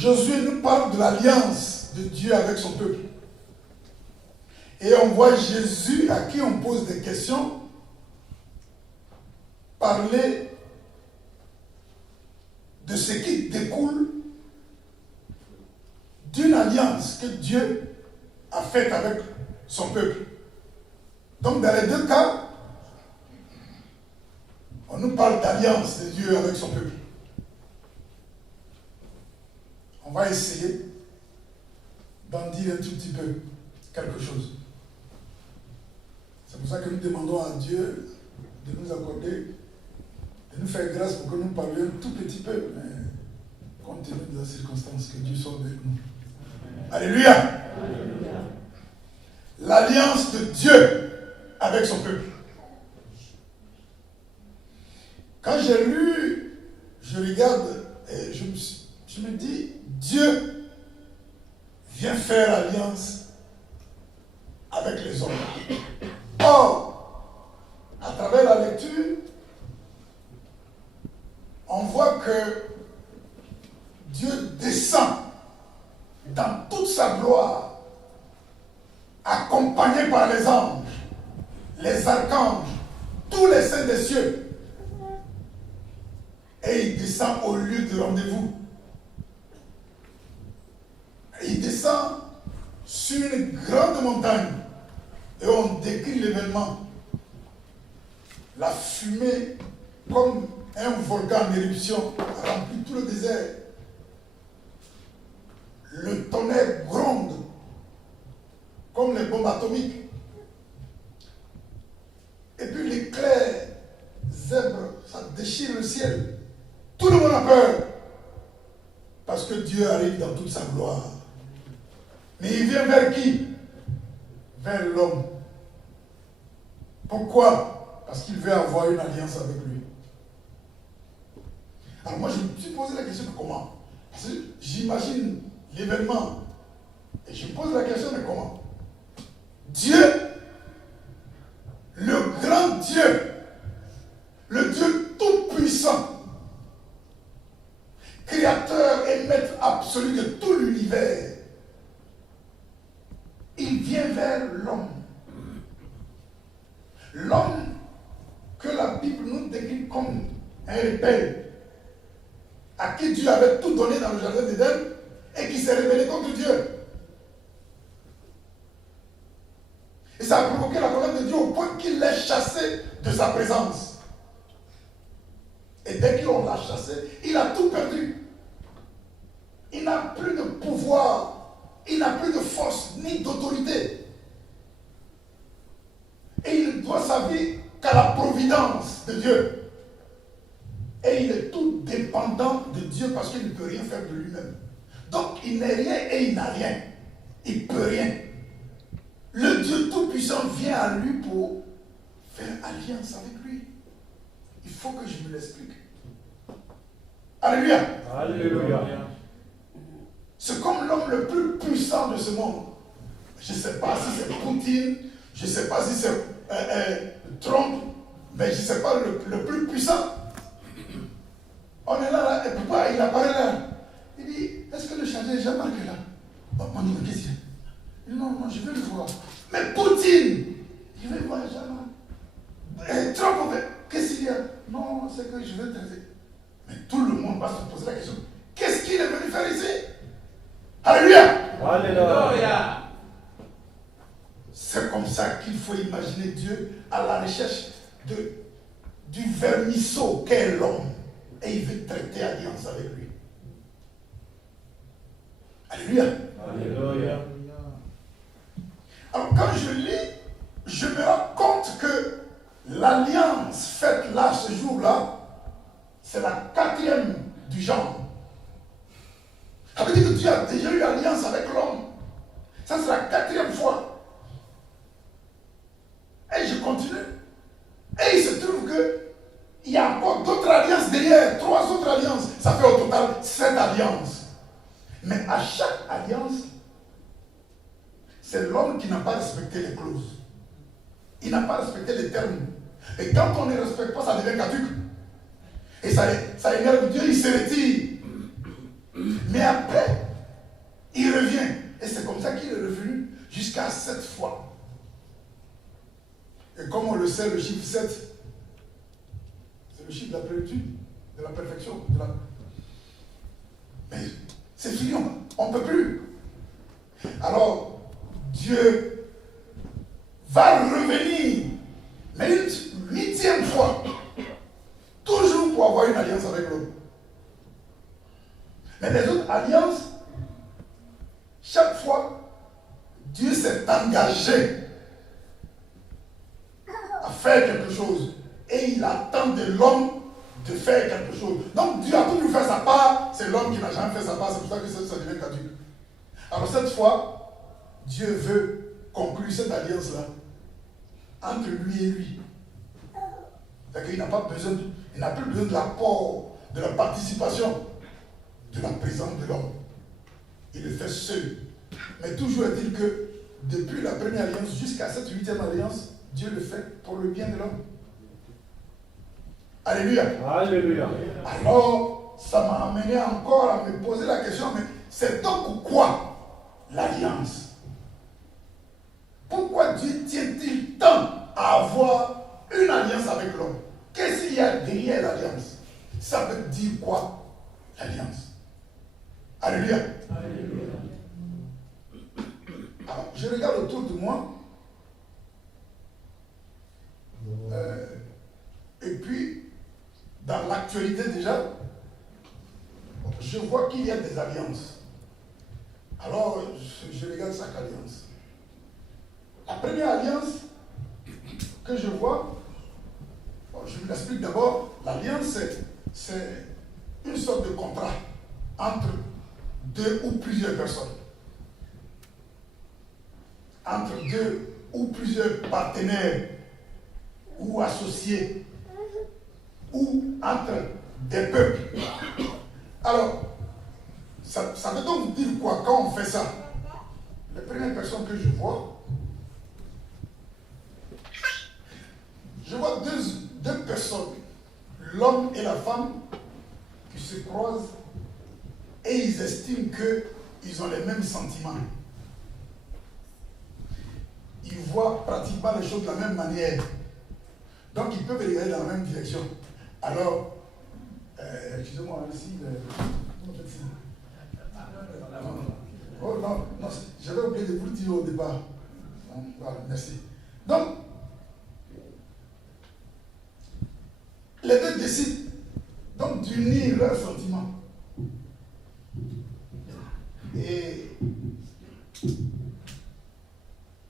Josué nous parle de l'alliance de Dieu avec son peuple. Et on voit Jésus à qui on pose des questions parler de ce qui découle d'une alliance que Dieu a faite avec son peuple. Donc dans les deux cas, on nous parle d'alliance de Dieu avec son peuple. On va essayer d'en dire un tout petit peu quelque chose. C'est pour ça que nous demandons à Dieu de nous accorder, de nous faire grâce pour que nous parlions un tout petit peu, mais compte tenu de la circonstance, que Dieu soit avec nous. Alléluia. Alléluia. L'alliance de Dieu avec son peuple. Quand j'ai lu, je regarde et je me dis, Dieu vient faire alliance avec les hommes. Or, à travers la lecture, on voit que Dieu descend dans toute sa gloire, accompagné par les anges, les archanges, tous les saints des cieux. Et il descend au lieu de rendez-vous. Il descend sur une grande montagne. Et on décrit l'événement. La fumée, comme un volcan en éruption, remplit tout le désert. Le tonnerre gronde, comme les bombes atomiques. Et puis l'éclair, zèbre, ça déchire le ciel. Tout le monde a peur. Parce que Dieu arrive dans toute sa gloire. Mais il vient vers qui? Vers l'homme. Pourquoi? Parce qu'il veut avoir une alliance avec lui. Alors moi, je me suis posé la question de comment? Parce que j'imagine l'événement. Et je me pose la question de comment? Dieu, le grand Dieu, le Dieu tout-puissant, créateur et maître absolu de tout l'univers, il vient vers l'homme. L'homme que la Bible nous décrit comme un rebelle, à qui Dieu avait tout donné dans le jardin d'Éden et qui s'est rebellé contre Dieu. Et ça a provoqué la colère de Dieu au point qu'il l'ait chassé de sa présence. Et dès qu'on l'a chassé, il a tout perdu. Il n'a plus de pouvoir, il n'a plus de force ni d'autorité. Et il ne doit sa vie qu'à la providence de Dieu. Et il est tout dépendant de Dieu parce qu'il ne peut rien faire de lui-même. Donc il n'est rien et il n'a rien. Il ne peut rien. Le Dieu Tout-Puissant vient à lui pour faire alliance avec lui. Il faut que je me l'explique. Alléluia. Alléluia. C'est comme l'homme le plus puissant de ce monde. Je ne sais pas si c'est Poutine, je ne sais pas si c'est Trump, mais je ne sais pas le plus puissant. On est là, et pourquoi il apparaît là? Il dit, est-ce que le chargeur est jamais marqué là? Oh, mon Dieu, qu'est-ce qu'il y a? Il dit, non, je vais le voir. Mais Poutine, je vais voir jamais. Et Trump, qu'est-ce qu'il y a? Non, c'est que je vais traiter. Mais tout le monde va se poser la question, qu'est-ce qu'il est venu faire ici? Alléluia! Alléluia! C'est comme ça qu'il faut imaginer Dieu à la recherche du vermisseau qu'est l'homme. Et il veut traiter alliance avec lui. Alléluia! Alléluia! Alors quand je lis, je me rends compte que l'alliance faite là, ce jour-là, c'est la 4e du genre. Ça veut dire que Dieu a déjà eu alliance avec l'homme. Ça, c'est la 4e fois. Et je continue. Et il se trouve qu'il y a encore d'autres alliances derrière. 3 autres alliances. Ça fait au total 7 alliances. Mais à chaque alliance, c'est l'homme qui n'a pas respecté les clauses. Il n'a pas respecté les termes. Et quand on ne respecte pas, ça devient caduc. Et ça énerve Dieu, il se retire. Mais après, 7 fois. Et comme on le sait, le chiffre 7, c'est le chiffre de la plénitude, de la perfection. Mais c'est fini, on ne peut plus. Alors, Dieu va revenir, mais une 8e fois, toujours pour avoir une alliance avec l'homme. Mais les autres alliances, chaque fois, Dieu s'est engagé à faire quelque chose. Et il attend de l'homme de faire quelque chose. Donc Dieu a toujours fait sa part, c'est l'homme qui n'a jamais fait sa part, c'est pour ça que ça devient caduc. Alors cette fois, Dieu veut conclure cette alliance-là entre lui et lui. C'est-à-dire qu'il n'a pas besoin, il n'a plus besoin de l'apport, de la participation, de la présence de l'homme. Il le fait seul. Mais toujours est-il que depuis la première alliance jusqu'à cette 8e alliance, Dieu le fait pour le bien de l'homme. Alléluia. Alléluia. Alors, ça m'a amené encore à me poser la question, mais c'est donc quoi l'alliance? Pourquoi Dieu tient-il tant à avoir une alliance avec l'homme? Qu'est-ce qu'il y a derrière l'alliance? Ça veut dire quoi, l'alliance? Alléluia. Alléluia. Alors, je regarde autour de moi. Et puis, dans l'actualité déjà, je vois qu'il y a des alliances. Alors, je regarde chaque alliance. La première alliance que je vois, je vous l'explique d'abord, l'alliance c'est une sorte de contrat entre deux ou plusieurs personnes, entre deux ou plusieurs partenaires ou associés, ou entre des peuples. Alors, ça veut donc dire quoi quand on fait ça? Les premières personnes que je vois deux personnes, l'homme et la femme, qui se croisent et ils estiment qu'ils ont les mêmes sentiments. Ils voient pratiquement les choses de la même manière. Donc ils peuvent regarder dans la même direction. Alors, excusez-moi, ici, oh non, j'avais oublié de vous le dire au départ. Voilà, merci. Donc, les deux décident donc d'unir leurs sentiments. Et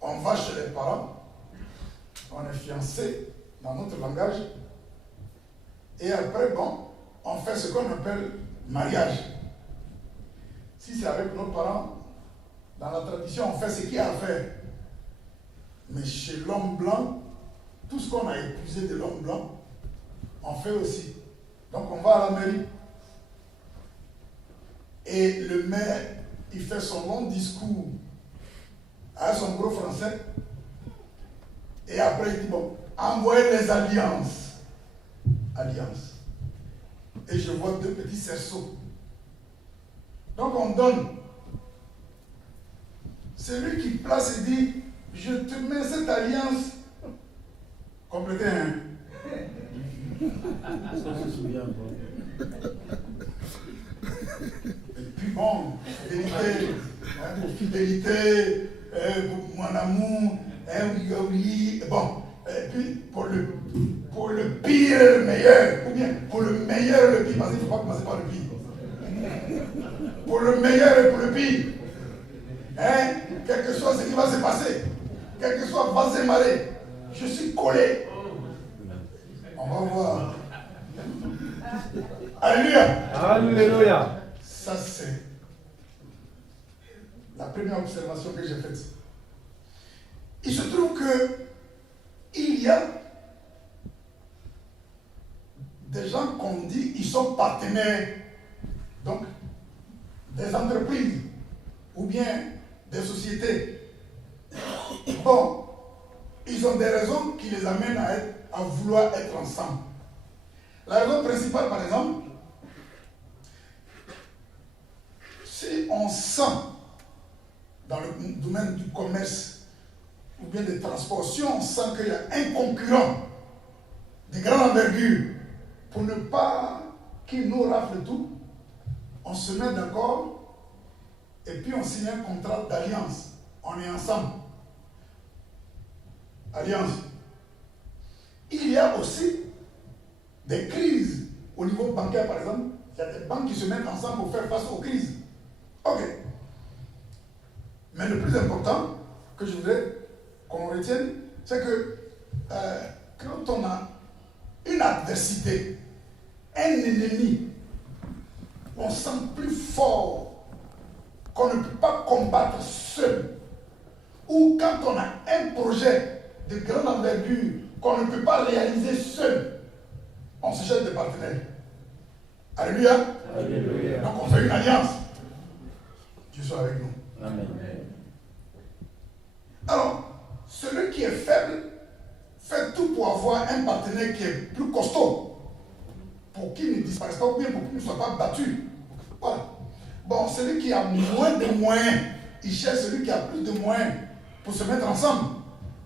on va chez les parents, on est fiancés dans notre langage, et après, bon, on fait ce qu'on appelle mariage. Si c'est avec nos parents, dans la tradition, on fait ce qu'il y a à faire. Mais chez l'homme blanc, tout ce qu'on a épuisé de l'homme blanc, on fait aussi. Donc on va à la mairie. Et le maire, il fait son long discours avec son gros français. Et après, il dit, bon, envoyez les alliances. Alliance. Et je vois deux petits cerceaux. Donc on donne. C'est lui qui place et dit, je te mets cette alliance. Complétez, hein? Ça se souvient pas. Et puis bon, fidélité, pour fidélité, pour mon amour, oui, bon, et puis pour le pire et le meilleur, ou bien pour le meilleur et le pire, parce qu'il ne faut pas commencer par le pire. Pour le meilleur et pour le pire. Hein, quel que soit ce qui va se passer, quel que soit va se marrer, je suis collé. On va voir. Alléluia. Alléluia. Ça, c'est la première observation que j'ai faite. Il se trouve que il y a des gens qu'on dit ils sont partenaires, donc des entreprises ou bien des sociétés. Bon, ils ont des raisons qui les amènent à vouloir être ensemble. La raison principale, par exemple, si on sent dans le domaine du commerce ou bien de transport, si on sent qu'il y a un concurrent de grande envergure, pour ne pas qu'il nous rafle tout, on se met d'accord et puis on signe un contrat d'alliance. On est ensemble. Alliance. Il y a aussi des crises au niveau bancaire, par exemple. Il y a des banques qui se mettent ensemble pour faire face aux crises. Ok. Mais le plus important que je voudrais qu'on retienne, c'est que quand on a une adversité, un ennemi, on sent plus fort qu'on ne peut pas combattre seul. Ou quand on a un projet de grande envergure qu'on ne peut pas réaliser seul, on se cherche des partenaires. Alléluia. Alléluia. Donc on fait une alliance. Dieu soit avec nous. Amen. Alors, celui qui est faible fait tout pour avoir un partenaire qui est plus costaud, pour qu'il ne disparaisse pas ou bien pour qu'il ne soit pas battu. Voilà. Bon, celui qui a moins de moyens, il cherche celui qui a plus de moyens pour se mettre ensemble.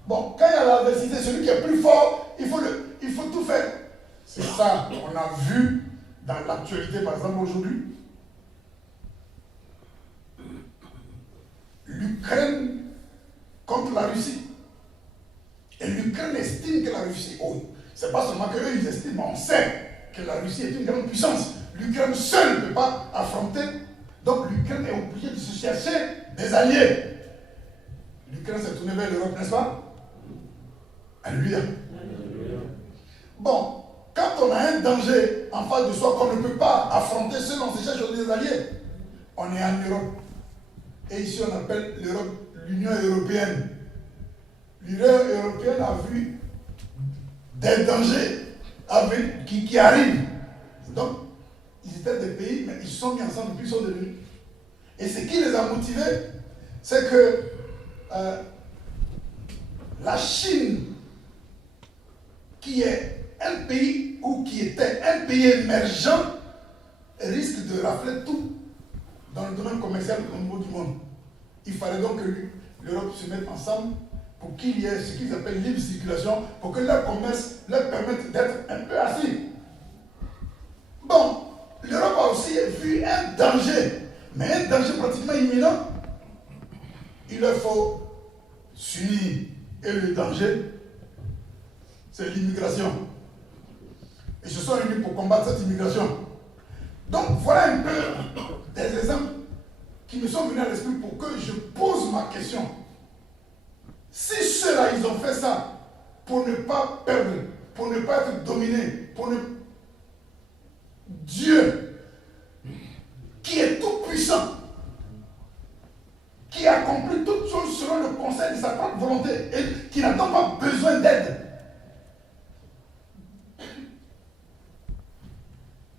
Bon, quand il y a l'adversité, celui qui est plus fort, il faut tout faire. C'est ça qu'on a vu dans l'actualité, par exemple, aujourd'hui. L'Ukraine contre la Russie. Et l'Ukraine estime que la Russie, c'est pas seulement qu'eux ils estiment, on sait que la Russie est une grande puissance. L'Ukraine seule ne peut pas affronter. Donc l'Ukraine est obligée de se chercher des alliés. L'Ukraine s'est tournée vers l'Europe, n'est-ce pas? Alléluia. Bon, quand on a un danger en face de soi qu'on ne peut pas affronter seul, on se cherche des alliés. On est en Europe. Et ici on appelle l'Europe l'Union européenne. L'Union européenne a vu des dangers qui arrivent. Donc, ils étaient des pays, mais ils se sont mis ensemble et puis ils sont devenus. Et ce qui les a motivés, c'est que la Chine, qui est un pays ou qui était un pays émergent, risque de rafler tout dans le domaine commercial au niveau du monde. Il fallait donc que l'Europe se mette ensemble pour qu'il y ait ce qu'ils appellent libre circulation, pour que leur commerce leur permette d'être un peu assis. Bon, l'Europe a aussi vu un danger, mais un danger pratiquement imminent. Il leur faut s'unir. Et le danger, c'est l'immigration. Ils se sont unis pour combattre cette immigration. Donc voilà un peu des exemples qui me sont venus à l'esprit pour que je pose ma question. Si ceux-là, ils ont fait ça pour ne pas perdre, pour ne pas être dominés, pour ne... Dieu, qui est tout puissant, qui accomplit toutes choses selon le conseil de sa propre volonté et qui n'a donc pas besoin d'aide.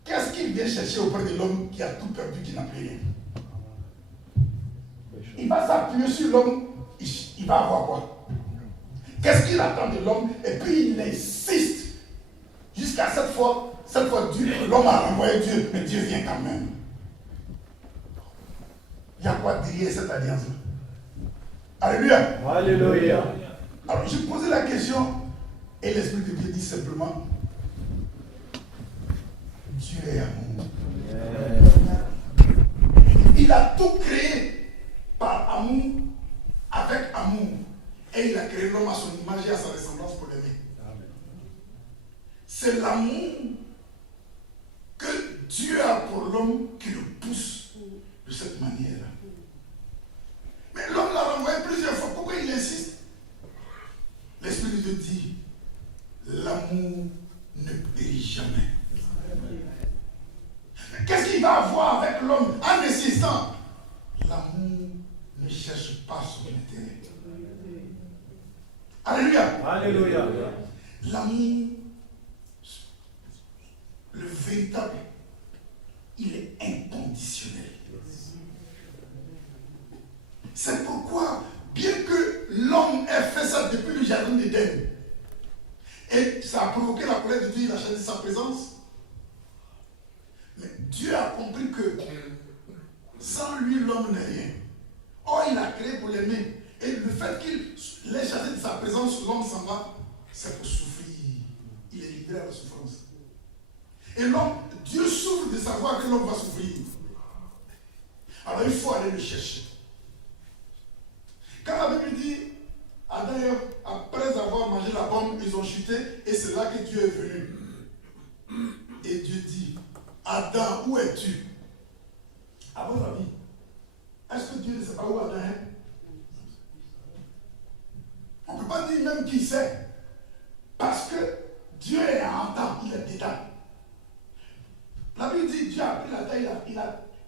Qu'est-ce qu'il vient chercher auprès de l'homme qui a tout perdu, qui n'a plus rien? Il va s'appuyer sur l'homme, il va avoir quoi? Qu'est-ce qu'il attend de l'homme? Et puis il insiste jusqu'à cette fois Dieu, l'homme a renvoyé Dieu, mais Dieu vient quand même. Il y a quoi derrière cette alliance-là? Alléluia. Alléluia. Alors je posais la question et l'Esprit de Dieu dit simplement, Dieu est amour. Il a tout créé par amour, avec amour. Et il a créé l'homme à son image et à sa ressemblance pour l'aimer. C'est l'amour que Dieu a pour l'homme qui le pousse de cette manière-là. Mais l'homme l'a renvoyé plusieurs fois. Pourquoi il insiste? L'Esprit de Dieu dit, l'amour ne périt jamais. Qu'est-ce qu'il va avoir avec l'homme en insistant? L'amour ne cherche pas son intérêt. Alléluia. Alléluia. L'amour, le véritable, il est inconditionnel. C'est pourquoi, bien que l'homme ait fait ça depuis le jardin d'Éden, et ça a provoqué la colère de Dieu, il a choisi sa présence, mais Dieu a compris que sans lui, l'homme n'est rien. Or, il a créé pour l'aimer. Et le fait fait qu'il l'ait chassé de sa présence, l'homme s'en va, c'est pour souffrir. Il est livré à la souffrance. Et l'homme, Dieu souffre de savoir que l'homme va souffrir. Alors il faut aller le chercher. Quand la Bible dit, Adam et Ève, après avoir mangé la pomme, ils ont chuté, et c'est là que Dieu est venu. Et Dieu dit, Adam, où es-tu? À votre avis, est-ce que Dieu ne sait pas où Adam est? On ne peut pas dire même qui sait. Parce que Dieu est en temps, il est détail. La Bible dit, Dieu a pris la terre,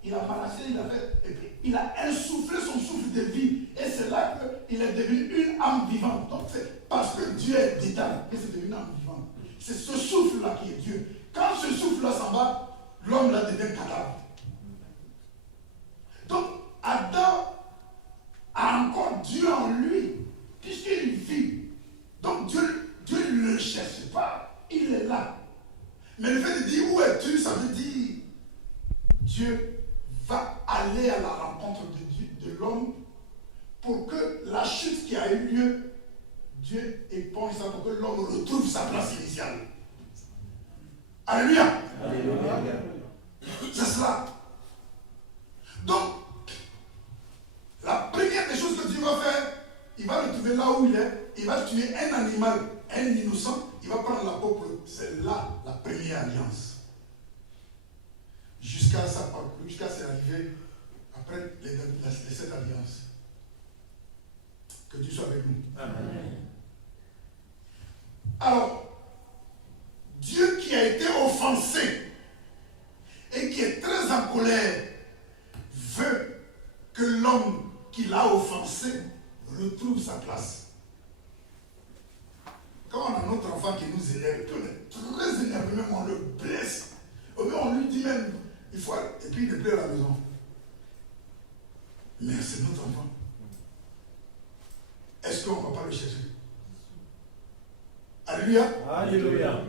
il a malassé, il a fait, et puis il a insoufflé son souffle de vie. Et c'est là qu'il est devenu une âme vivante. Donc c'est parce que Dieu est détail que c'est devenu une âme vivante. C'est ce souffle-là qui est Dieu. Quand ce souffle-là s'en va, l'homme là devient cadavre. Donc Adam a encore Dieu en lui, puisqu'il vit. Donc Dieu ne le cherche pas, il est là. Mais le fait de dire où es-tu, ça veut dire Dieu va aller à la rencontre de l'homme pour que la chute qui a eu lieu, Dieu éponge ça pour que l'homme retrouve sa place initiale. Alléluia. Alléluia. C'est cela. Donc, la première des choses que Dieu va faire, il va le trouver là où il est, il va tuer un animal, un innocent, il va prendre la peau. C'est là la première alliance. Jusqu'à c'est arrivé après cette alliance. Que Dieu soit avec nous. Amen. Alors, Dieu qui a été offensé et qui est très en colère veut que l'homme qui l'a offensé retrouve sa place. Quand on a notre enfant qui nous élève, puis on est très énervé, même on le blesse, on lui dit même, il faut aller, et puis il est plus à la maison. Mais c'est notre enfant. Est-ce qu'on ne va pas le chercher? Alléluia. Alléluia.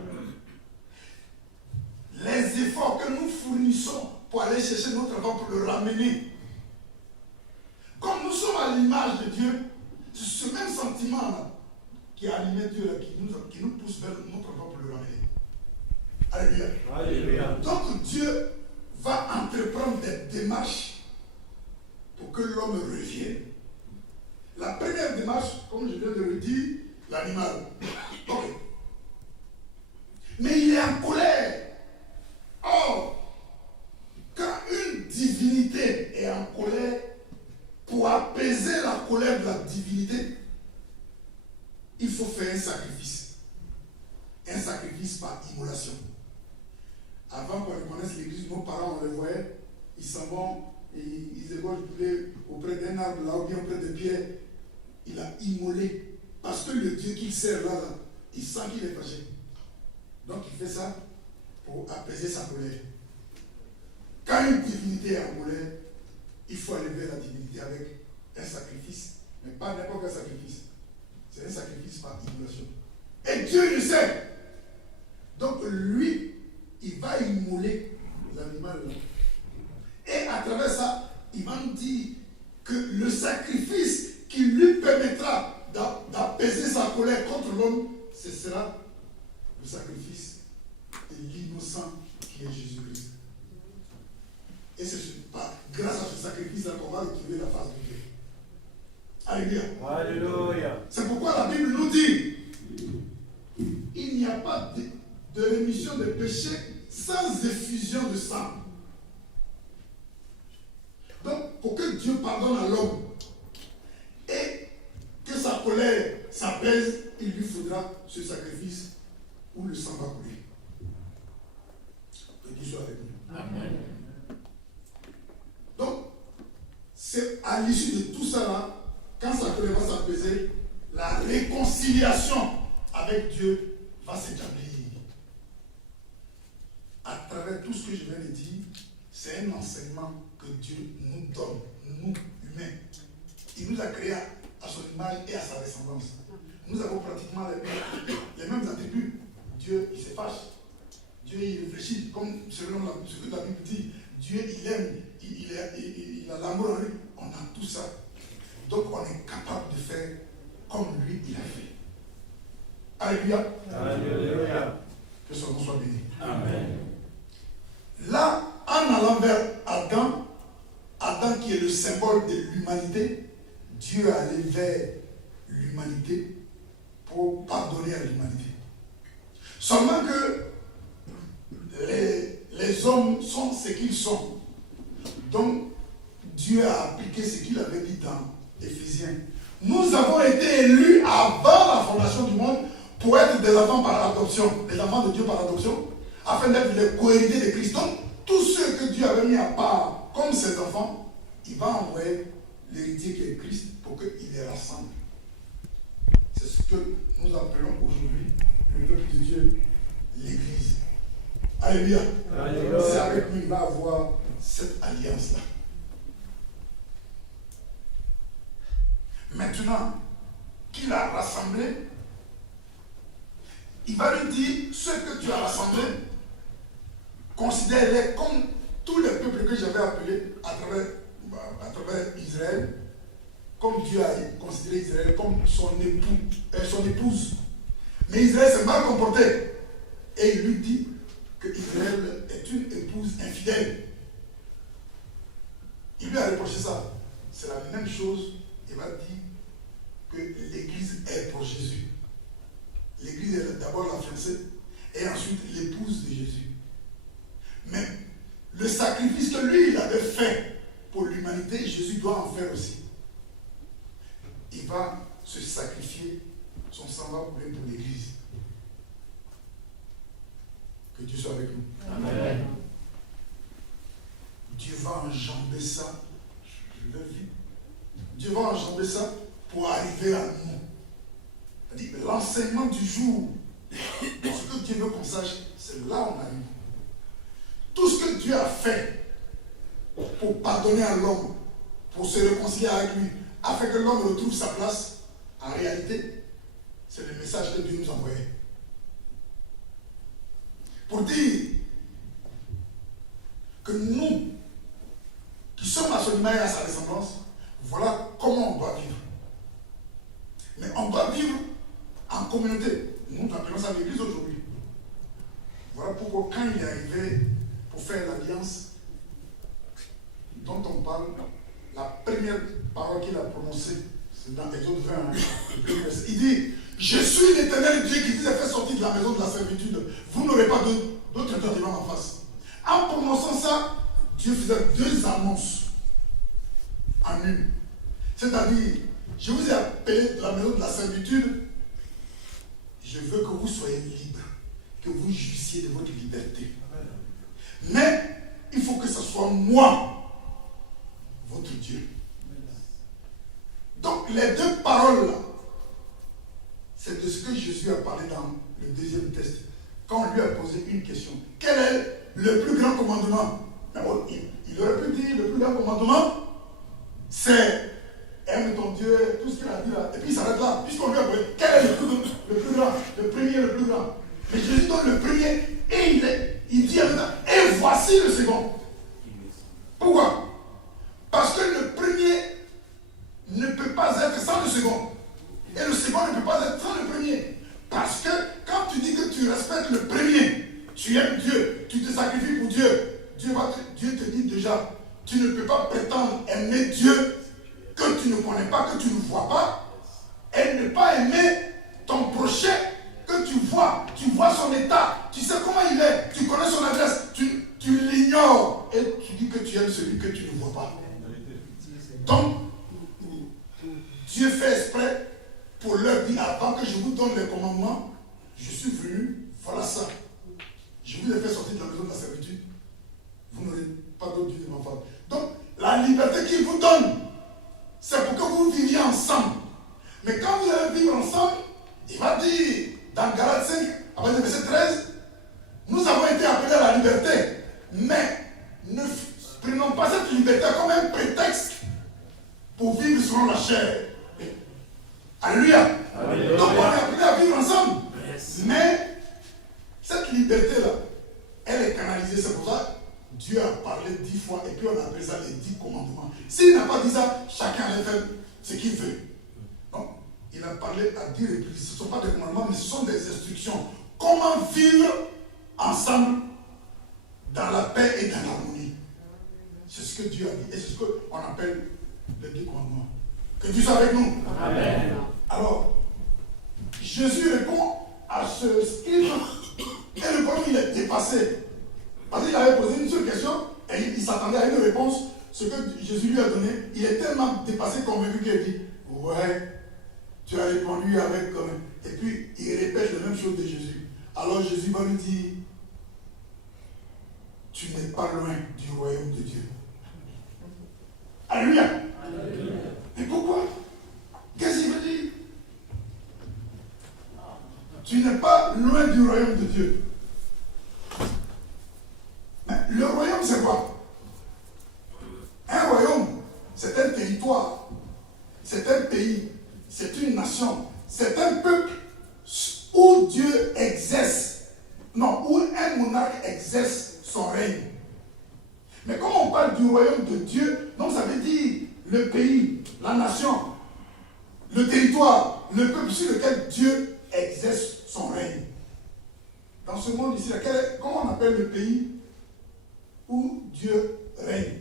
Les efforts que nous fournissons pour aller chercher notre enfant, pour le ramener. Comme nous sommes à l'image de Dieu, c'est ce même sentiment-là qui a animé Dieu, là, qui nous pousse vers notre enfant pour le ramener. Alléluia. Alléluia. Donc Dieu va entreprendre des démarches pour que l'homme revienne. La première démarche, comme je viens de le dire, l'animal. Okay. Mais il est en colère. Or, quand une divinité est en colère, pour apaiser la colère de la divinité, il faut faire un sacrifice. Un sacrifice par immolation. Avant qu'on connaisse l'église, nos parents, on les voyait, ils s'en vont et ils égorgent du poulet auprès d'un arbre là ou bien auprès de pierres. Il a immolé. Parce que le Dieu qu'il sert là, il sent qu'il est fâché. Donc il fait ça pour apaiser sa colère. Quand une divinité est en colère, il faut aller vers la divinité avec un sacrifice. Mais pas n'importe quel sacrifice. C'est un sacrifice par immolation. Et Dieu le sait. Donc lui, il va immoler l'animal là. Et à travers ça, il va nous dire que le sacrifice qui lui permettra d'apaiser sa colère contre l'homme, ce sera le sacrifice de l'innocent qui est Jésus-Christ. Et c'est grâce à ce sacrifice-là qu'on va retrouver la face de Dieu. Alléluia. Alléluia. C'est pourquoi la Bible nous dit il n'y a pas de rémission de péché sans effusion de sang. Donc, pour que Dieu pardonne à l'homme et que sa colère s'apaise, il lui faudra ce sacrifice où le sang va couler. Que Dieu soit avec nous. Amen. Donc, c'est à l'issue de tout ça là, quand sa colère va s'apaiser, la réconciliation avec Dieu va s'établir. À travers tout ce que je viens de dire, c'est un enseignement que Dieu nous donne, nous, humains. Il nous a créés à son image et à sa ressemblance. Nous avons pratiquement les mêmes attributs. Dieu, il se fâche. Dieu, il réfléchit, comme selon ce que la Bible dit. Dieu, il aime, il a l'amour en lui. On a tout ça. Donc on est capable de faire comme lui, il a fait. Alléluia. Alléluia. Que son nom soit béni. Amen. Là, en allant vers Adam, Adam qui est le symbole de l'humanité, Dieu est allé vers l'humanité pour pardonner à l'humanité. Seulement que les hommes sont ce qu'ils sont. Donc, Dieu a appliqué ce qu'il avait dit dans Éphésiens. Nous avons été élus avant la fondation du monde pour être des enfants par adoption, des enfants de Dieu par adoption, afin d'être les co-héritiers de Christ. Donc, tous ceux que Dieu avait mis à part comme ses enfants, il va envoyer l'héritier qui est Christ pour qu'il les rassemble. C'est ce que nous appelons aujourd'hui le peuple de Dieu, l'Église. Alléluia. Alléluia. C'est avec nous qu'il va avoir cette alliance-là. Maintenant qu'il a rassemblé, il va lui dire, ce que tu as rassemblé, considère-les comme tous les peuples que j'avais appelés à travers Israël, comme Dieu a considéré Israël comme son épouse. Mais Israël s'est mal comporté. Et il lui dit que Israël est une épouse infidèle. Il lui a reproché ça. C'est la même chose. Il va dire que l'Église est pour Jésus. L'Église est d'abord la fiancée et ensuite l'épouse de Jésus. Mais le sacrifice que lui, il avait fait pour l'humanité, Jésus doit en faire aussi. Il va se sacrifier, son sang va couler pour l'Église. Que Dieu soit avec nous. Amen. Dieu va enjamber ça. Je le vis. Dieu va enjamber ça pour arriver à nous. C'est-à-dire l'enseignement du jour, ce que Dieu veut qu'on sache, c'est là où on arrive. Tout ce que Dieu a fait pour pardonner à l'homme, pour se réconcilier avec lui, afin que l'homme retrouve sa place, en réalité, c'est le message que Dieu nous envoyait. Pour dire que nous, qui sommes à son image et à sa ressemblance, voilà comment on doit vivre. Mais on doit vivre en communauté. Nous appelons ça l'Église aujourd'hui. Voilà pourquoi quand il est arrivé pour faire l'alliance dont on parle, la première parole qu'il a prononcée, c'est dans Exode 20, il dit, je suis l'Éternel Dieu qui vous a fait sortir de la maison de la servitude. Vous n'aurez pas d'autre Dieu devant ma face. En prononçant ça, Dieu faisait deux annonces en une. C'est-à-dire, je vous ai appelé de la maison de la servitude, je veux que vous soyez libres, que vous jouissiez de votre liberté. Mais il faut que ce soit moi, votre Dieu. Donc les deux paroles là, c'est de ce que Jésus a parlé dans le deuxième test. Quand on lui a posé une question, quel est le plus grand commandement? Il aurait pu dire le plus grand commandement, c'est aime ton Dieu, tout ce qu'il a dit là, et puis il s'arrête là, puisqu'on lui a posé, quel est le plus grand, le premier, le plus grand. Mais Jésus donne le premier, et il dit à l'autre, et voici le second. Pourquoi? Parce que le premier ne peut pas être sans le second. Et le second ne peut pas être sans le premier. Parce que quand tu dis que tu respectes le premier, tu aimes Dieu, tu te sacrifies pour Dieu, Dieu te dit déjà, tu ne peux pas prétendre aimer Dieu que tu ne connais pas, que tu ne vois pas, et ne pas aimer ton prochain que tu vois son état, tu sais comment il est, tu connais son adresse, tu l'ignores et tu dis que tu aimes celui que tu ne vois pas. Donc, Dieu fait exprès pour leur dire, avant que je vous donne les commandements, je suis venu, voilà ça. Je vous ai fait sortir de la maison de la servitude. Vous n'aurez pas d'autre Dieu de ma part. Donc, la liberté qu'il vous donne, c'est pour que vous viviez ensemble. Mais quand vous allez vivre ensemble, il va dire, dans Galates 5, à partir du verset 13, nous avons été appelés à la liberté, mais ne prenons pas cette liberté comme un prétexte pour vivre selon la chair. Alléluia. Alléluia. Donc on est appelés à vivre ensemble. Yes. Mais cette liberté-là, elle est canalisée. C'est pour ça que Dieu a parlé 10 fois et puis on appelle ça les 10 commandements. S'il n'a pas dit ça, chacun allait faire ce qu'il veut. Donc, il a parlé à 10 reprises. Ce ne sont pas des commandements, mais ce sont des instructions. Comment vivre ensemble dans la paix et dans l'harmonie. C'est ce que Dieu a dit. Et c'est ce qu'on appelle les 10 commandements. Que Dieu soit avec nous. Amen. Alors, Jésus répond à ce scribe. Et le problème, il est dépassé. Parce qu'il avait posé une seule question et il s'attendait à une réponse. Ce que Jésus lui a donné, il est tellement dépassé, convaincu qu'il a dit ouais, tu as répondu avec. Et puis il répète la même chose de Jésus. Alors Jésus va lui dire tu n'es pas loin du royaume de Dieu. Alléluia. Mais pourquoi? Qu'est-ce qu'il veut dire? Tu n'es pas loin du royaume de Dieu. Mais le royaume, c'est quoi? Un royaume, c'est un territoire, c'est un pays, c'est une nation, c'est un peuple où Dieu exerce, non, où un monarque exerce son règne. Mais quand on parle du royaume de Dieu, donc ça veut dire le pays, la nation, le territoire, le peuple sur lequel Dieu exerce son règne. Dans ce monde ici, comment on appelle le pays où Dieu règne?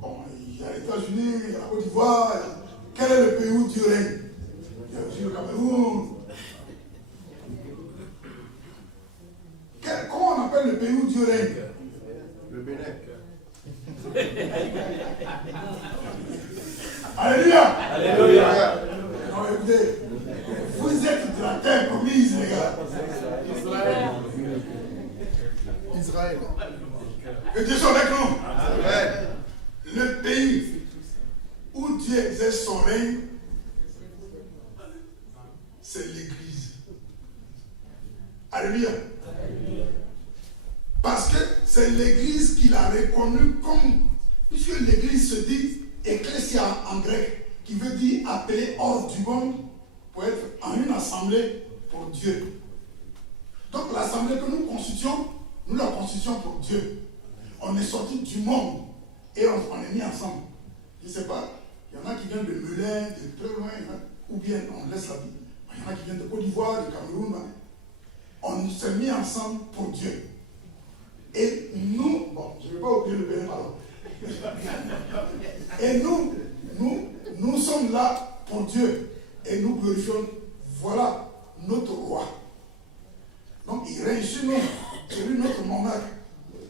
Bon, il y a les États-Unis, il y a la Côte d'Ivoire. Quel est le pays où Dieu règne? Il y a aussi le Cameroun. Comment on appelle le pays où Dieu règne? Le Bénin. Alléluia. Alléluia. Non, écoutez, vous êtes de la terre promise, les gars. Israël. Que Dieu soit avec nous. Amen. Le pays où Dieu exerce son règne, c'est l'Église. Alléluia. Parce que c'est l'Église qu'il a reconnu comme, puisque l'Église se dit ecclésia en grec, qui veut dire appeler hors du monde pour être en une assemblée pour Dieu. Donc l'assemblée que nous constituons, nous la constituons pour Dieu. On est sorti du monde et on est mis ensemble. Je ne sais pas, il y en a qui viennent de Melun, de très loin, ou bien on laisse la vie. Il y en a qui viennent de Côte d'Ivoire, de Cameroun. On s'est mis ensemble pour Dieu. Et nous, bon, je ne vais pas oublier le Bénin, pardon. Et nous sommes là pour Dieu. Et nous glorifions, voilà notre roi. Donc il règne sur nous, c'est lui notre monarque.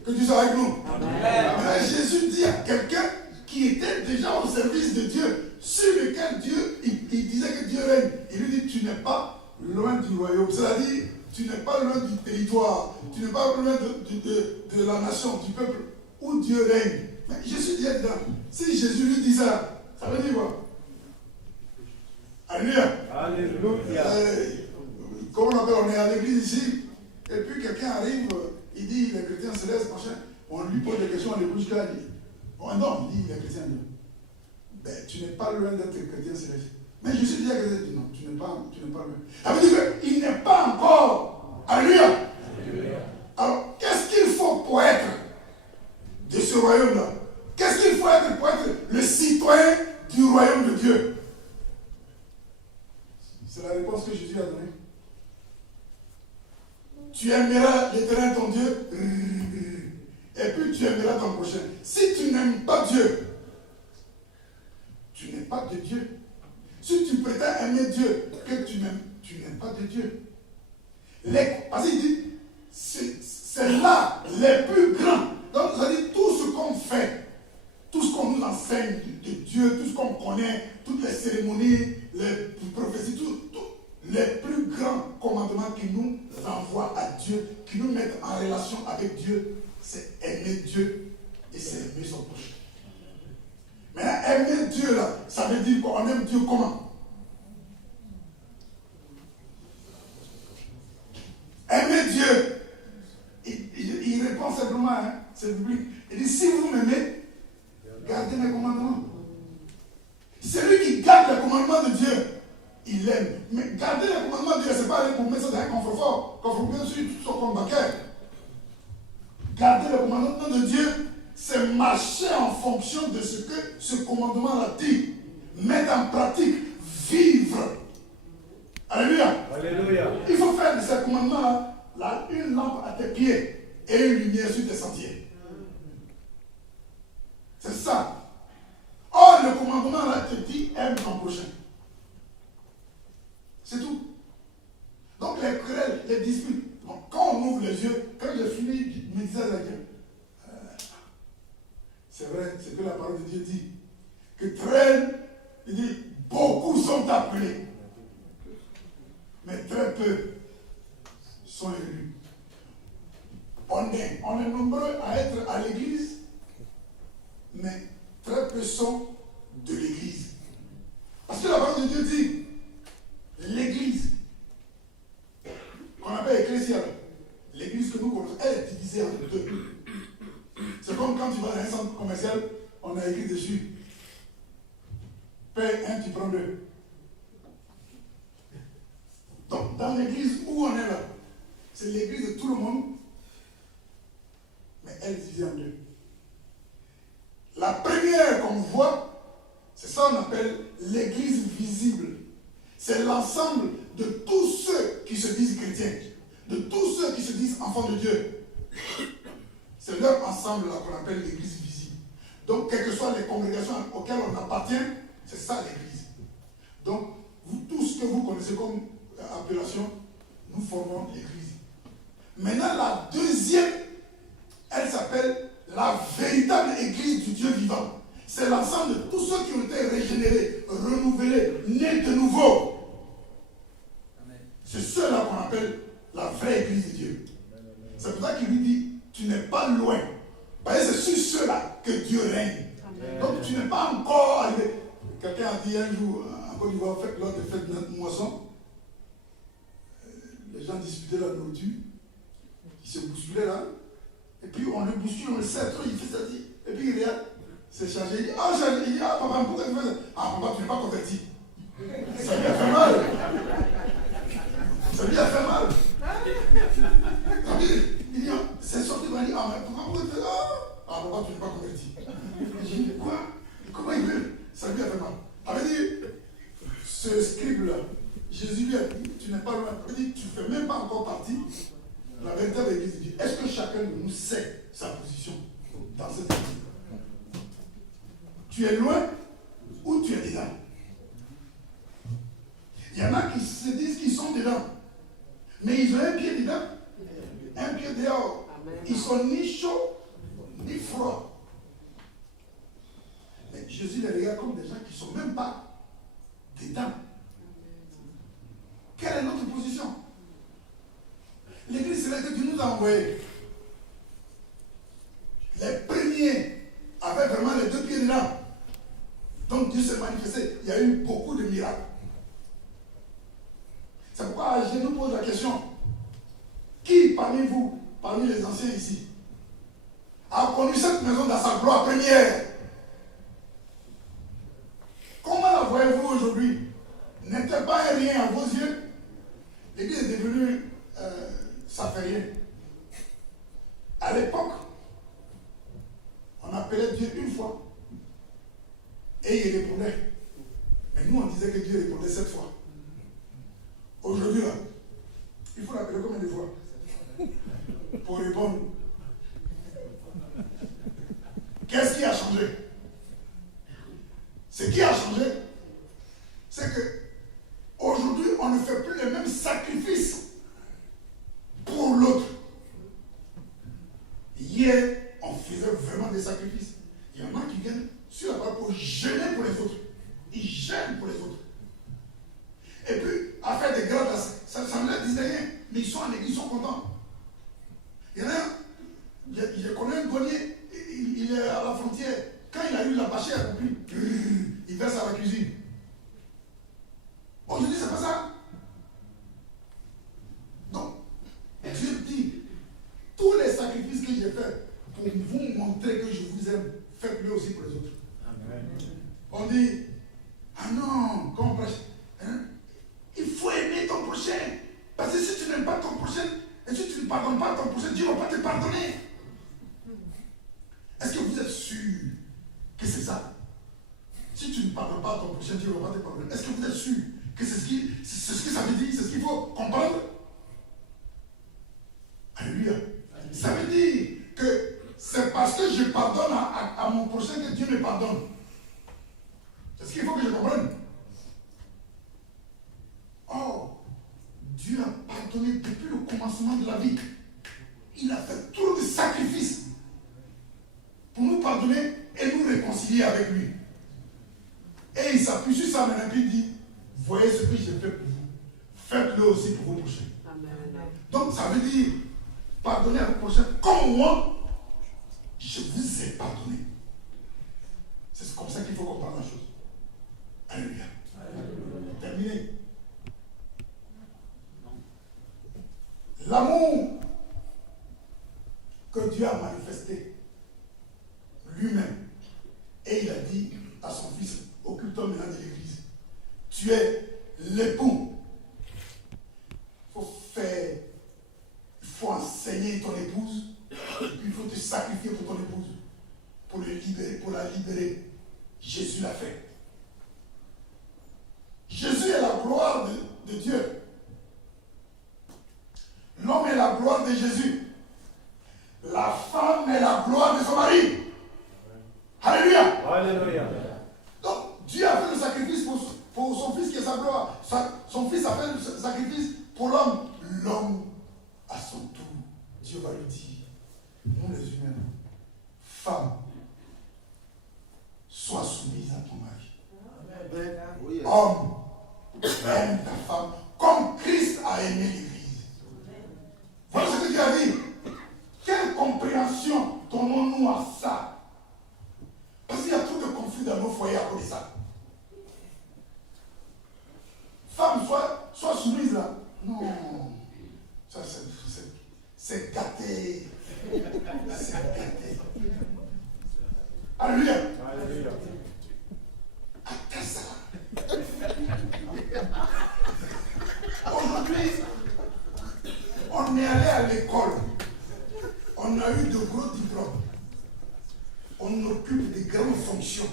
Que Dieu soit avec nous. Amen. Jésus dit à quelqu'un qui était déjà au service de Dieu, sur lequel Dieu, il disait que Dieu règne. Il lui dit, tu n'es pas loin du royaume. C'est-à-dire, tu n'es pas loin du territoire, tu n'es pas loin de la nation, du peuple où Dieu règne. Mais Jésus dit dedans. Si Jésus lui dit ça, ça veut dire quoi? Alléluia. Alléluia. Comment on appelle? On est à l'église ici, et puis quelqu'un arrive, il dit les chrétiens célestes, machin. On lui pose des questions, on les bouge là, il dit, oh non, il dit les chrétiens. Ben, tu n'es pas loin d'être chrétien céleste. Mais Jésus dit à quelqu'un, non, tu n'es pas loin. Ça veut dire qu'il n'est pas encore. Alléluia. Alors, qu'est-ce qu'il faut pour être de ce royaume-là? Qu'est-ce qu'il faut être pour être le citoyen du royaume de Dieu? C'est la réponse que Jésus a donnée. Tu aimeras l'Éternel ton Dieu, et puis tu aimeras ton prochain. Si tu n'aimes pas Dieu, tu n'es pas de Dieu. Si tu prétends aimer Dieu, que tu n'aimes pas de Dieu. Parce qu'il dit, c'est là les plus grands. Donc, ça dit tout ce qu'on fait, tout ce qu'on nous enseigne de Dieu, tout ce qu'on connaît, toutes les cérémonies, les prophéties, tout, les plus grands commandements qui nous envoient à Dieu, qui nous mettent en relation avec Dieu, c'est aimer Dieu et c'est aimer son prochain. Maintenant, aimer Dieu là, ça veut dire qu'on aime Dieu comment? Aimer Dieu, il répond simplement, hein, c'est biblique. Il dit, si vous m'aimez, gardez mes commandements. Celui qui garde les commandements de Dieu, il aime. Mais garder les commandements de Dieu, ce n'est pas aller pour mettre ça dans un coffre-fort, coffre bien sûr, sur son compte bancaire. Garder le commandement de Dieu, c'est marcher en fonction de ce que ce commandement a dit. Mettre en pratique, vivre. Alléluia. Alléluia. Il faut faire de ce commandement là une lampe à tes pieds et une lumière sur tes sentiers. C'est ça. Or, le commandement là te dit aime ton prochain. C'est tout. Donc les querelles, les disputes. Donc, quand on ouvre les yeux, quand j'ai fini, je me disais à Dieu, c'est vrai, c'est que la parole de Dieu dit que très, il dit, beaucoup sont appelés, mais très peu sont élus. On est nombreux à être à l'église, mais très peu sont de l'église. Parce que la parole de Dieu dit, l'église, qu'on appelle ecclésiale, l'église que nous connaissons, elle est divisée en deux. C'est comme quand tu vas dans un centre commercial, on a écrit dessus, paie un, tu prends deux. Donc, dans l'église où on est là, c'est l'église de tout le monde, mais elle est divisée en deux. La première qu'on voit, c'est ça qu'on appelle l'église visible. C'est l'ensemble de tous ceux qui se disent chrétiens, de tous ceux qui se disent enfants de Dieu. C'est leur ensemble là qu'on appelle l'église visible. Donc, quelles que soient les congrégations auxquelles on appartient, c'est ça l'église. Donc, vous, tout ce que vous connaissez comme appellation, nous formons l'église. Maintenant, la deuxième, elle s'appelle la véritable église du Dieu vivant. C'est l'ensemble de tous ceux qui ont été régénérés, renouvelés, nés de nouveau. C'est ceux-là qu'on appelle la vraie église de Dieu. C'est pour ça qu'il lui dit, tu n'es pas loin. Parce que c'est sur ceux-là que Dieu règne. Amen. Donc tu n'es pas encore arrivé. Quelqu'un a dit un jour, en Côte d'Ivoire, lors de fête de moisson, les gens disputaient la nourriture, ils se bousculaient là, et puis on le bouscule, on le serre, il fait ça, et puis il regarde, c'est chargé, il dit, papa, pourquoi tu fais ça? Ah papa, tu n'es pas converti. Ça lui a fait mal. Ça lui a fait mal. Il dit, c'est sorti, il m'a dit, ah, mais pourquoi tu fais ça? Ah, papa, tu n'es pas converti. J'ai dit, quoi? Comment il veut? Ça lui a fait mal. Il avait dit, ce scribe-là, Jésus lui a dit, tu n'es pas loin. Il dit, tu ne fais même pas encore partie de la véritable église de Dieu. Est-ce que chacun de nous sait sa position dans cette église? Tu es loin ou tu es dedans? Il y en a qui se disent qu'ils sont dedans, mais ils ont un pied dedans, un pied dehors. Ils sont ni chauds, ni froids. Mais Jésus les regarde comme des gens qui ne sont même pas dedans. Quelle est notre position? L'église, c'est là que Dieu nous a envoyés. Les premiers avaient vraiment les deux pieds dedans. Donc Dieu s'est manifesté. Il y a eu beaucoup de miracles. C'est pourquoi je nous pose la question. Qui parmi vous, parmi les anciens ici, a connu cette maison dans sa gloire première? Comment la voyez-vous aujourd'hui? N'était pas un rien à vos yeux? L'église est devenue, ça fait rien. À l'époque, on appelait Dieu une fois et il répondait. Mais nous, on disait que Dieu répondait 7 fois. Aujourd'hui, là, il faut l'appeler combien de fois pour répondre? Qu'est-ce qui a changé? Ce qui a changé, c'est que aujourd'hui, on ne fait plus les mêmes sacrifices pour l'autre. Hier, on faisait vraiment des sacrifices. Il y en a qui viennent sur la parole pour jeûner pour les autres. Ils jeûnent pour les autres. Et puis, à faire des grâces, ça ne leur disait rien. Mais ils sont en église, ils sont contents. Il y en a un, je connais un douanier, il est à la frontière. Quand il a eu la bâchée accomplie, il verse à la cuisine. Aujourd'hui, c'est pas ça. Donc, Dieu dit, tous les sacrifices que j'ai faits pour vous montrer que je vous aime, faites-le aussi pour les autres. Amen. On dit, ah non, quand on prêche, hein, il faut aimer ton prochain. Parce que si tu n'aimes pas ton prochain, et si tu ne pardonnes pas ton prochain, Dieu ne va pas te pardonner. que c'est ça. Si tu ne pardonnes pas à ton prochain, Dieu ne va pas te pardonner. Est-ce que vous êtes sûr que c'est ce que ça veut dire, c'est ce qu'il faut comprendre? Alléluia. Ça veut dire que c'est parce que je pardonne à mon prochain que Dieu me pardonne. C'est ce qu'il faut que je comprenne. Oh, Dieu a pardonné depuis le commencement de la vie. Il a fait trop de sacrifices pour nous pardonner et nous réconcilier avec lui. Et il s'appuie sur ça maintenant et il dit, voyez ce que j'ai fait pour vous. Faites-le aussi pour vos prochains. Amen. Donc ça veut dire, pardonner à vos prochains comme moi, je vous ai pardonné. C'est comme ça qu'il faut comprendre la chose. Alléluia. Terminé. L'amour que Dieu a manifesté lui-même. Et il a dit à son fils, occupe-toi maintenant de l'église. Tu es l'époux. Il faut enseigner ton épouse. Et puis il faut te sacrifier pour ton épouse. Pour le libérer, pour la libérer. Jésus l'a fait. Jésus est la gloire de Dieu. L'homme est la gloire de Jésus. La femme est la gloire de son mari. Alléluia. Alléluia. Donc, Dieu a fait le sacrifice pour son fils qui est sa gloire. Son fils a fait le sacrifice pour l'homme. L'homme, à son tour, Dieu va lui dire, nous les humains, femme, sois soumise à ton mari. Amen. Homme, aime ta femme comme Christ a aimé l'Église. Voilà ce que Dieu a dit. Quelle compréhension donnons-nous à ça? Parce qu'il y a trop de conflits dans nos foyers à cause de ça. Femme, sois soumise là. Non. Ça, c'est gâté. C'est gâté. Alléluia. Alléluia. Après ça. Aujourd'hui, on est allé à l'école. On a eu de gros diplômes. On occupe de grandes fonctions.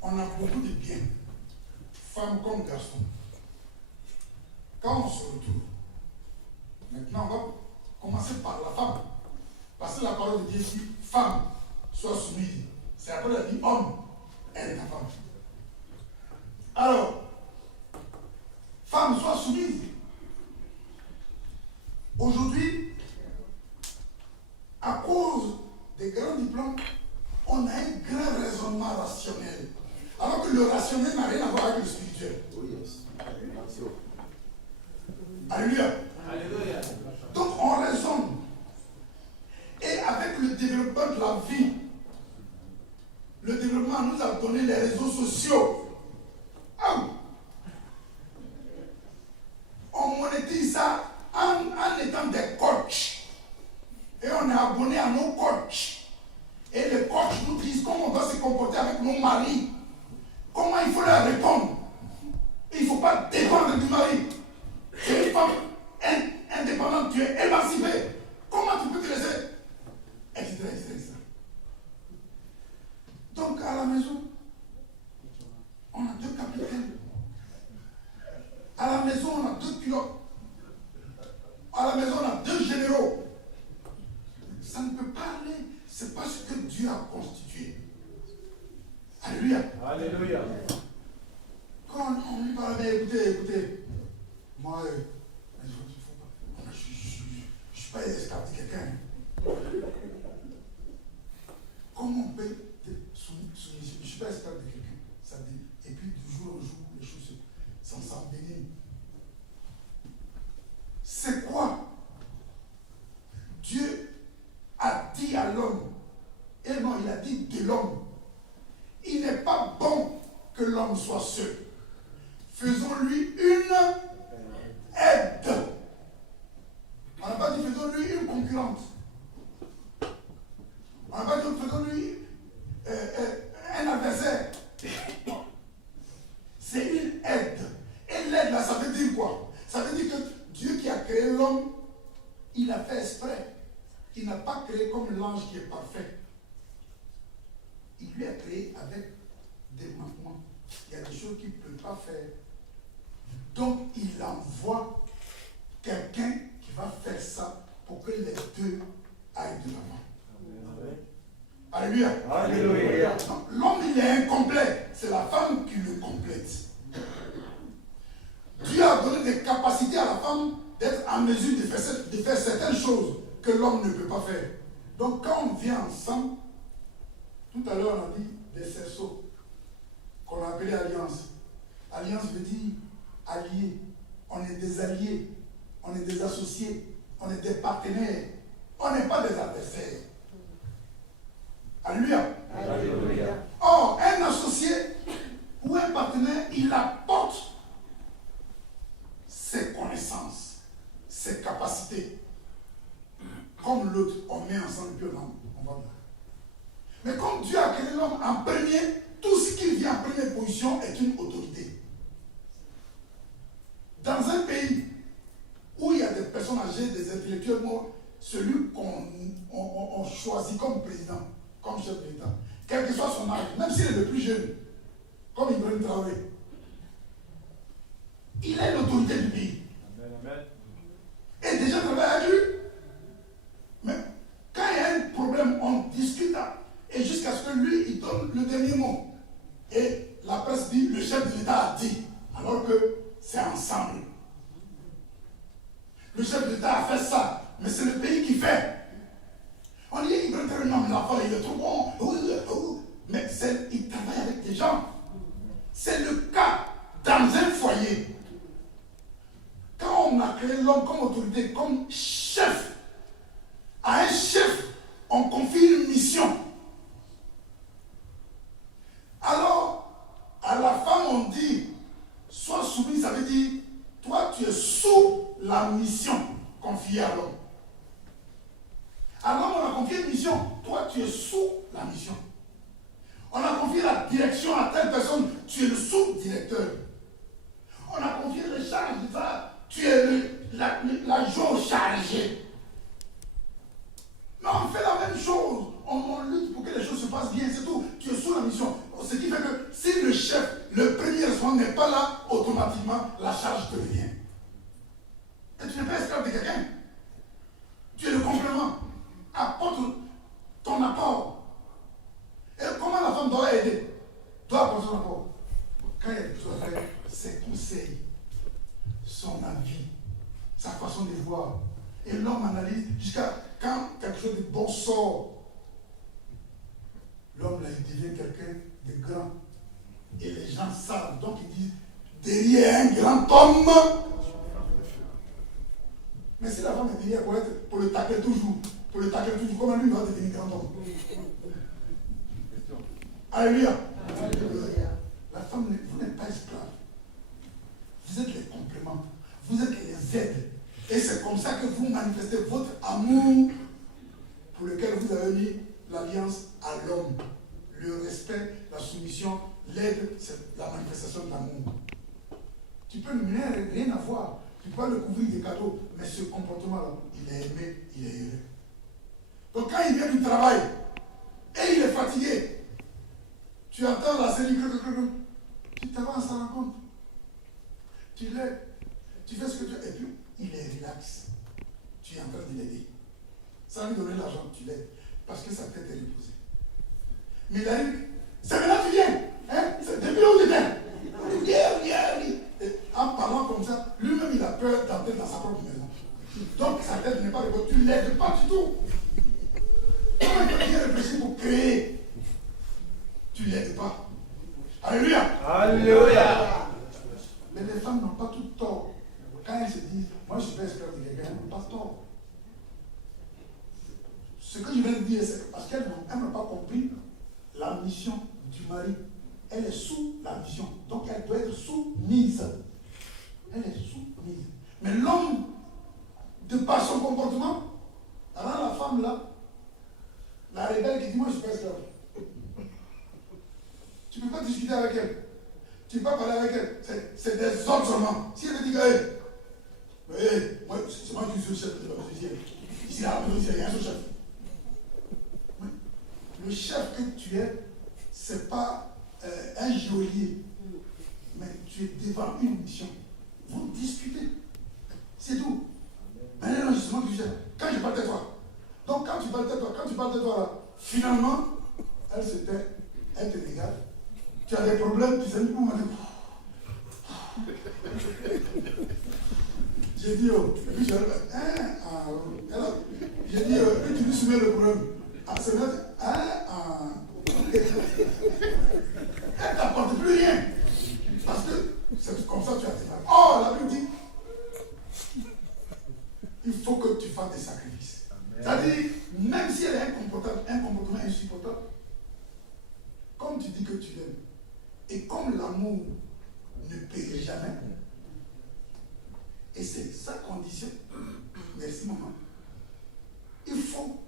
On a beaucoup de biens. Femmes comme garçons. Quand on se retrouve, maintenant on va commencer par la femme. Parce que la parole de Dieu dit, femme, sois soumise. C'est après elle dit, homme, elle est ta femme. Alors, femme, sois soumise. Aujourd'hui, à cause des grands diplômes, on a un grand raisonnement rationnel. Alors que le rationnel n'a rien à voir avec le spirituel. Oh yes. Alléluia. Alléluia. Donc on raisonne. Et avec le développement de la vie, le développement nous a donné les réseaux sociaux. Ah. On monétise ça en étant des coachs. Et on est abonné à nos coachs. Et les coachs nous disent comment on doit se comporter avec nos maris. Comment il faut leur répondre. Et il ne faut pas dépendre du mari. Tu es une femme indépendante, tu es émancipée. Comment tu peux te laisser? Etc. Donc à la maison, on a 2 capitaines. À la maison, on a 2 pilotes. À la maison, on a 2 généraux. Ça ne peut pas aller. C'est pas ce que Dieu a constitué. Alléluia. Alléluia. Quand on lui parle, mais écoutez, moi, je ne suis pas esclave de quelqu'un. Comment on peut je ne suis pas esclave de quelqu'un. Ça dit, et puis du jour au jour, les choses s'enveniment. C'est quoi? Dieu a dit à l'homme, et non, il a dit de l'homme, il n'est pas bon que l'homme soit seul. Faisons-lui une aide. On n'a pas dit faisons-lui une concurrente. On n'a pas dit faisons-lui un adversaire. C'est une aide. Et l'aide là, ça veut dire quoi? Ça veut dire que Dieu qui a créé l'homme, il a fait exprès. Il n'a pas créé comme l'ange qui est parfait. il lui a créé avec des manquements. Il y a des choses qu'il ne peut pas faire. Donc, il envoie quelqu'un qui va faire ça pour que les deux aillent de l'avant. Alléluia. Alléluia. L'homme, il est incomplet. C'est la femme qui le complète. Dieu a donné des capacités à la femme d'être en mesure de faire certaines choses que l'homme ne peut pas faire. Donc, quand on vient ensemble, tout à l'heure, on a dit des cerceaux qu'on a appelé alliance. Alliance veut dire allié. On est des alliés. On est des associés. On est des partenaires. On n'est pas des adversaires. Alléluia. Alléluia. Or, un associé ou un partenaire, il apporte ses connaissances, ses capacités. Comme l'autre, on met ensemble puis on va bien. Mais comme Dieu a créé l'homme en premier, tout ce qui vient en première position est une autorité. Dans un pays où il y a des personnes âgées, des intellectuels, celui qu'on choisit comme président, comme chef de l'État, quel que soit son âge, même s'il est le plus jeune, comme Ibrahim Traoré, il est l'autorité du pays. Amen. Et déjà travaille avec lui. Mais quand il y a un problème, on discute et jusqu'à ce que lui, il donne le dernier mot. Et la presse dit, le chef de l'État a dit, alors que c'est ensemble. Le chef de l'État a fait ça, mais c'est le pays qui fait. On dit, il préfère non, mais l'enfant, il est trop bon. Mais il travaille avec des gens. C'est le cas dans un foyer. Quand on a créé l'homme comme autorité, comme chef, à un chef, on confie une mission. Alors, à la femme, on dit, sois soumise, ça veut dire, toi, tu es sous la mission confiée à l'homme. À l'homme, on a confié une mission, toi, tu es sous la mission. On a confié la direction à telle personne, tu es le sous-directeur. On a confié les charges de ça, tu es l'agent chargé. Mais on fait la même chose. On lutte pour que les choses se passent bien, c'est tout. Tu es sous la mission. Ce qui fait que si le chef, le premier responsable n'est pas là, automatiquement, la charge te revient. Et tu n'es pas esclave de quelqu'un. Tu es le complément. Apporte ton apport. Et comment la femme doit aider? Doit apporter son apport. Quand il y a des choses à faire, ses conseils, son avis, sa façon de voir. Et l'homme analyse jusqu'à quand quelque chose de bon sort. L'homme là, il devient quelqu'un de grand. Et les gens savent. Donc ils disent, derrière un grand homme. Mais si la femme est derrière pour le tacler toujours, comment lui va devenir grand homme? Alléluia. La femme, vous n'êtes pas esclave. Vous êtes les compléments. Vous êtes les aides. Et c'est comme ça que vous manifestez votre amour pour lequel vous avez mis l'alliance à l'homme. Le respect, la soumission, l'aide, c'est la manifestation de l'amour. Tu peux ne rien avoir. Tu peux le couvrir des cadeaux. Mais ce comportement-là, il est aimé, il est heureux. Donc quand il vient du travail et il est fatigué, tu entends la série, tu t'avances à la rencontre. Tu l'aides. Tu fais ce que tu as. Et puis, il est relax. Tu es en train de l'aider. Sans lui donner l'argent, tu l'aides. Parce que sa tête est reposée. Mais il arrive. C'est maintenant que tu viens. Hein? C'est depuis là où tu étais. Viens. Et en parlant comme ça, lui-même, il a peur d'entrer dans sa propre maison. Donc, sa tête n'est pas reposée. Tu ne l'aides pas du tout. Comment il vient réfléchir pour créer? Tu ne l'aides pas. Alléluia. Alléluia. Mais les femmes n'ont pas tout tort. Quand elles se disent, moi je suis pas esclave de quelqu'un, elles n'ont pas tort. Ce que je viens de dire, c'est parce qu'elles n'ont pas compris la mission du mari. Elle est sous la mission. Donc elle doit être soumise. Elle est soumise. Mais l'homme, de par son comportement, rend la femme là, la rebelle qui dit, moi je suis pas esclave. Tu ne peux pas discuter avec elle. Tu ne peux pas parler avec elle. C'est des ordres seulement. Si elle te dit que, moi, c'est moi qui suis le chef de la maison. Ici, à la maison, il y a un seul chef. Le chef que tu es, c'est pas un geôlier, mais tu es devant une mission. Vous discutez. C'est tout. Mais non, justement, quand je parle de toi. Donc, quand tu parles de toi, là, finalement, elle te regarde. Tu as des problèmes, tu sais, pour moi. J'ai dit, et puis j'ai dit, tu lui soumets le problème. C'est vrai, elle t'apporte plus rien. Parce que c'est comme ça que tu as tes femmes. Oh, la Bible dit, il faut que tu fasses des sacrifices. C'est-à-dire, même si elle a un comportement insupportable, comme tu dis que tu l'aimes, et comme l'amour ne périt jamais, et c'est sa condition, merci maman, il faut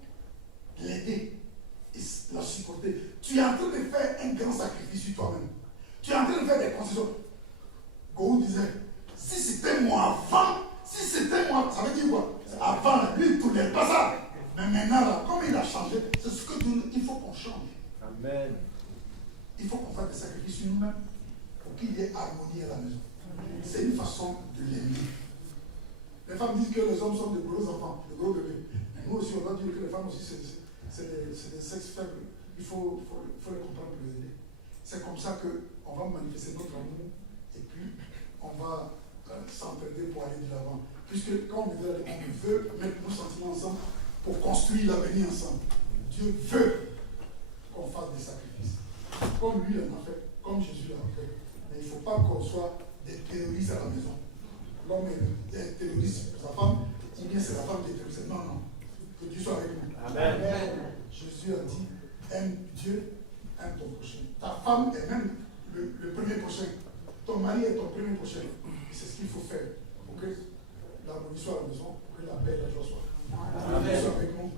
l'aider et la supporter. Tu es en train de faire un grand sacrifice sur toi-même. Tu es en train de faire des concessions. Gohou disait, si c'était moi avant, ça veut dire quoi? Avant, lui, il ne tournait pas ça. Mais maintenant, là, comme il a changé, c'est ce que il faut qu'on change. Amen. Il faut qu'on fasse des sacrifices sur nous-mêmes pour qu'il y ait harmonie à la maison. C'est une façon de l'aimer. Les femmes disent que les hommes sont de gros enfants, de gros bébés. Nous aussi, on doit dire que les femmes aussi, c'est des sexes faibles. Il faut les comprendre pour les aider. C'est comme ça qu'on va manifester notre amour et puis on va s'entraider pour aller de l'avant. Puisque quand on veut mettre nos sentiments ensemble pour construire l'avenir ensemble, Dieu veut qu'on fasse des sacrifices. Comme lui en a fait, comme Jésus l'a fait. Mais il ne faut pas qu'on soit des terroristes à la maison. L'homme est terroriste pour sa femme, ou bien c'est la femme qui est terroriste. Non, non. Que Dieu soit avec nous. Amen. Jésus a dit, aime Dieu, aime ton prochain. Ta femme est même le premier prochain. Ton mari est ton premier prochain. Et c'est ce qu'il faut faire pour que l'harmonie soit à la maison, pour que la paix et la joie soient. Que Dieu soit avec nous.